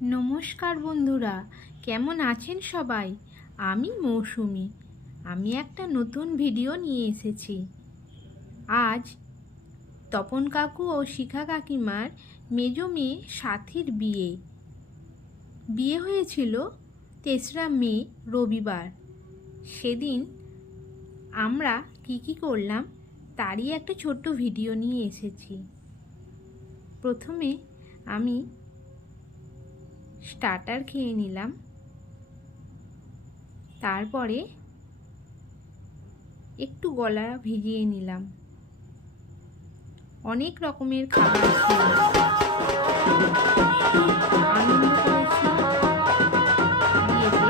নমস্কার বন্ধুরা, কেমন আছেন সবাই? আমি মৌসুমি। আমি একটা নতুন ভিডিও নিয়ে এসেছি। আজ তপন কাকু ও শিখা কাকিমার মেজো মেয়ে সাথীর বিয়ে হয়েছিল 3রা মে রবিবার। সেদিন আমরা কি করলাম তারই একটা ছোট্ট ভিডিও নিয়ে এসেছি। প্রথমে আমি স্টার্টার খেয়ে নিলাম, তারপরে একটু গলা ভিজিয়ে নিলাম। অনেক রকমের খাবার আনন্দ করেছি বিয়েতে।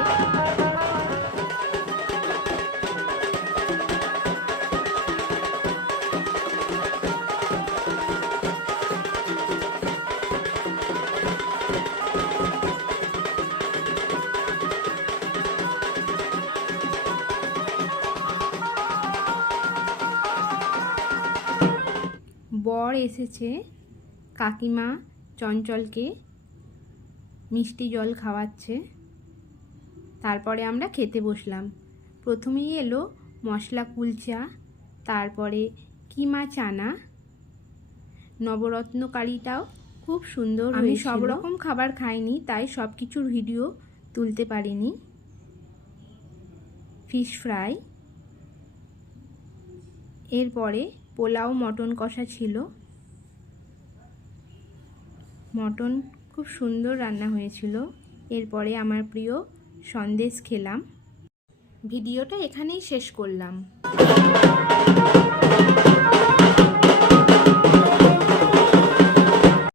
বর এসেছে, কাকিমা চঞ্চলকে মিষ্টি জল খাওয়াচ্ছে। তারপরে আমরা খেতে বসলাম। প্রথমেই এলো মশলা কুলচা, তারপরে কিমা চানা, নবরত্ন কারিটাও খুব সুন্দর হয়েছিল। আমি সব রকম খাবার খাইনি, তাই সব কিছুর ভিডিও তুলতে পারিনি। ফিশ ফ্রাই, এরপরে পোলাও মটন কষা ছিল। মটন খুব সুন্দর রান্না হয়েছিল। এরপরে আমার প্রিয় সন্দেশ খেলাম। ভিডিওটা এখানেই শেষ করলাম।